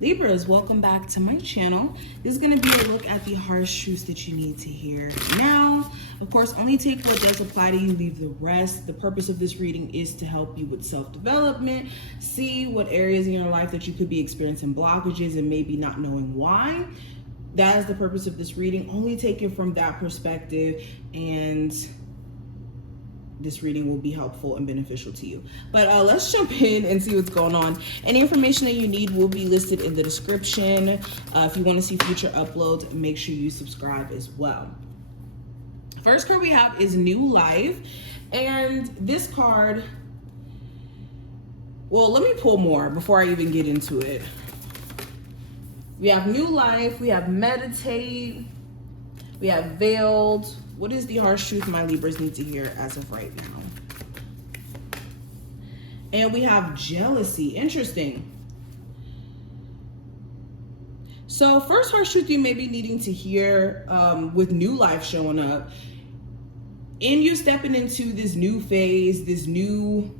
Libras, welcome back to my channel. This is going to be a look at the harsh truths that you need to hear now. Of course, only take what does apply to you, leave the rest. The purpose of this reading is to help you with self-development, see what areas in your life that you could be experiencing blockages and maybe not knowing why. That is the purpose of this reading. Only take it from that perspective, and this reading will be helpful and beneficial to you. But let's jump in and see what's going on. Any information that you need will be listed in the description. If you want to see future uploads, make sure you subscribe as well. First card we have is New Life. And this card, well, let me pull more before I even get into it. We have New Life, we have Meditate, we have Veiled. What is the harsh truth my Libras need to hear as of right now? And we have Jealousy. Interesting. So first harsh truth you may be needing to hear with New Life showing up. In you stepping into this new phase, this new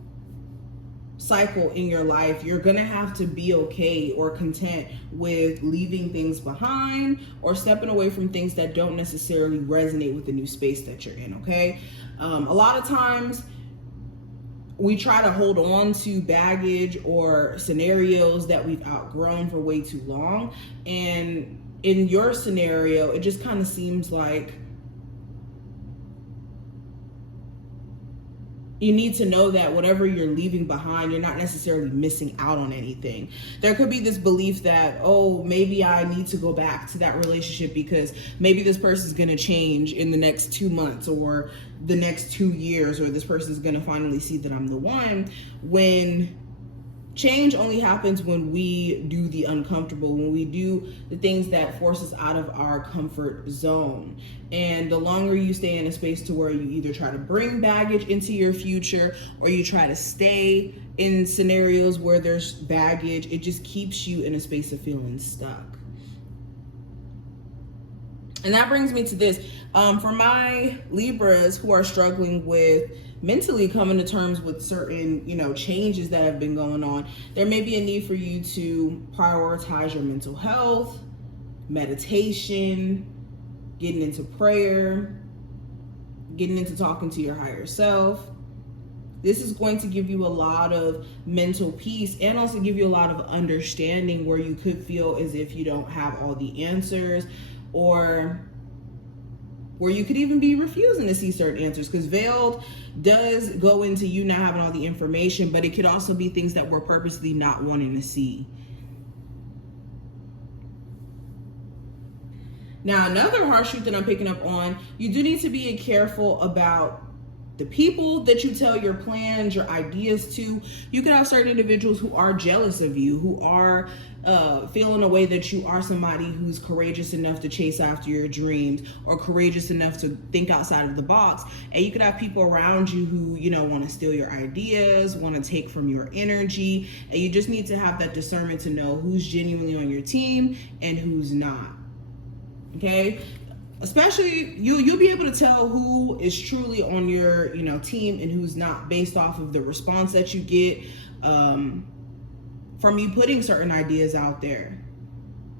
cycle in your life, you're gonna have to be okay or content with leaving things behind or stepping away from things that don't necessarily resonate with the new space that you're in, okay? A lot of times we try to hold on to baggage or scenarios that we've outgrown for way too long, and in your scenario it just kind of seems like you need to know that whatever you're leaving behind, you're not necessarily missing out on anything. There could be this belief that, oh, maybe I need to go back to that relationship because maybe this person's going to change in the next 2 months or the next 2 years, or this person's going to finally see that I'm the one, when change only happens when we do the uncomfortable, when we do the things that force us out of our comfort zone. And the longer you stay in a space to where you either try to bring baggage into your future or you try to stay in scenarios where there's baggage, it just keeps you in a space of feeling stuck. And that brings me to this. For my Libras who are struggling with mentally coming to terms with certain, changes that have been going on, there may be a need for you to prioritize your mental health, meditation, getting into prayer, getting into talking to your higher self. This is going to give you a lot of mental peace and also give you a lot of understanding where you could feel as if you don't have all the answers, or where you could even be refusing to see certain answers, because Veiled does go into you not having all the information, but it could also be things that we're purposely not wanting to see. Now, another harsh truth that I'm picking up on, you do need to be careful about the people that you tell your plans, your ideas to. You can have certain individuals who are jealous of you, who are feeling a way that you are somebody who's courageous enough to chase after your dreams or courageous enough to think outside of the box. And you could have people around you who, want to steal your ideas, want to take from your energy. And you just need to have that discernment to know who's genuinely on your team and who's not. Okay? Especially you'll be able to tell who is truly on your team and who's not based off of the response that you get from you putting certain ideas out there.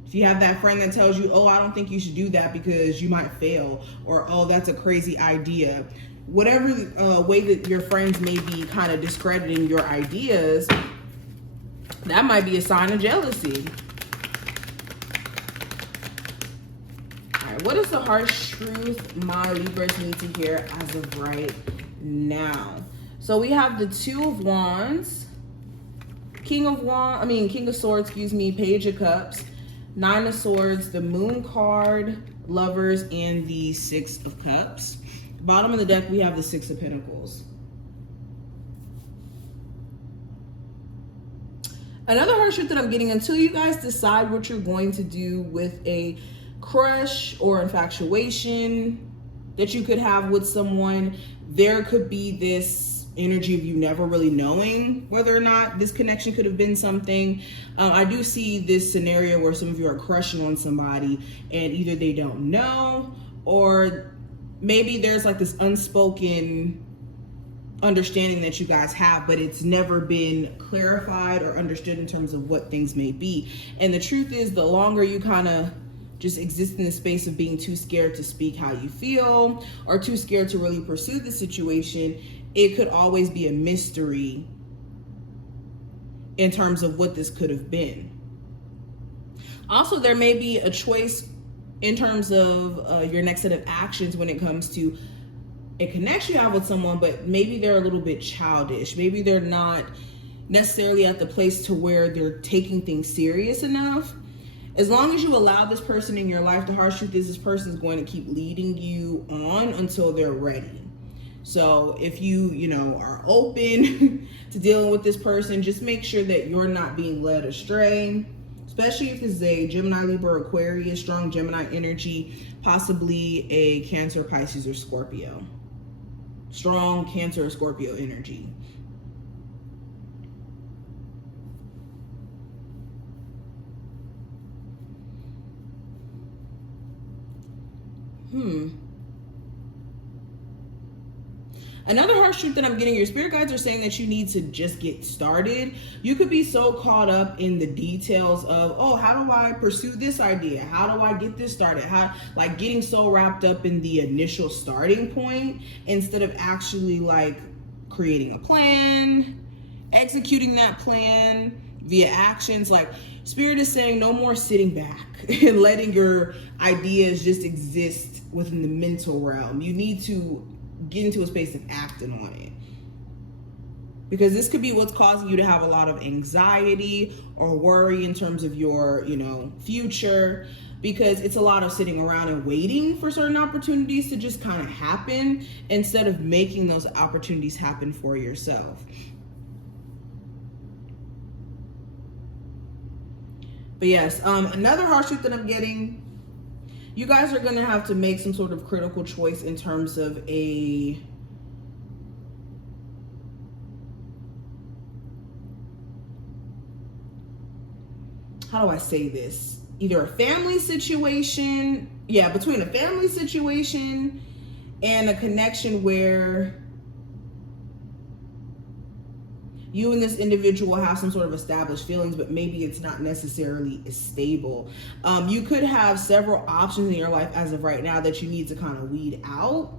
If you have that friend that tells you, oh, I don't think you should do that because you might fail, or oh, that's a crazy idea, whatever way that your friends may be kind of discrediting your ideas, that might be a sign of jealousy. What is the harsh truth my Libras need to hear as of right now? So we have the Two of Wands, King of Swords, Page of Cups, Nine of Swords, the Moon card, Lovers, and the Six of Cups. Bottom of the deck, we have the Six of Pentacles. Another harsh truth that I'm getting, until you guys decide what you're going to do with a crush or infatuation that you could have with someone, there could be this energy of you never really knowing whether or not this connection could have been something. I do see this scenario where some of you are crushing on somebody and either they don't know, or maybe there's like this unspoken understanding that you guys have, but it's never been clarified or understood in terms of what things may be. And the truth is, the longer you kind of just exist in the space of being too scared to speak how you feel or too scared to really pursue the situation, it could always be a mystery in terms of what this could have been. Also, there may be a choice in terms of your next set of actions when it comes to a connection you have with someone, but maybe they're a little bit childish. Maybe they're not necessarily at the place to where they're taking things serious enough. As long as you allow this person in your life, the harsh truth is this person is going to keep leading you on until they're ready. So if you are open to dealing with this person, just make sure that you're not being led astray, especially if it's a Gemini, Libra, Aquarius, strong Gemini energy, possibly a Cancer, Pisces, or Scorpio. Strong Cancer or Scorpio energy. Another harsh truth that I'm getting, your spirit guides are saying that you need to just get started. You could be so caught up in the details of, oh, how do I pursue this idea? How do I get this started? Like getting so wrapped up in the initial starting point instead of actually like creating a plan, executing that plan via actions. Like spirit is saying no more sitting back and letting your ideas just exist within the mental realm. You need to get into a space of acting on it, because this could be what's causing you to have a lot of anxiety or worry in terms of your future, because it's a lot of sitting around and waiting for certain opportunities to just kind of happen instead of making those opportunities happen for yourself. But yes, another harsh truth that I'm getting, you guys are going to have to make some sort of critical choice in terms of how do I say this? Either a family situation, between a family situation and a connection where you and this individual have some sort of established feelings, but maybe it's not necessarily as stable. You could have several options in your life as of right now that you need to kind of weed out.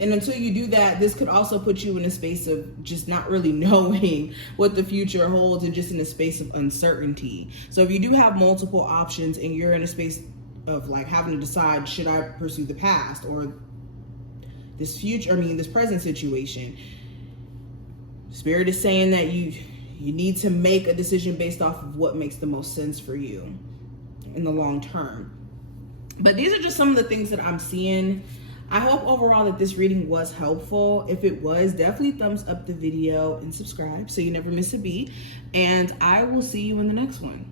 And until you do that, this could also put you in a space of just not really knowing what the future holds and just in a space of uncertainty. So if you do have multiple options and you're in a space of like having to decide, should I pursue the past or this present situation? Spirit is saying that you need to make a decision based off of what makes the most sense for you in the long term. But these are just some of the things that I'm seeing. I hope overall that this reading was helpful. If it was, definitely thumbs up the video and subscribe so you never miss a beat. And I will see you in the next one.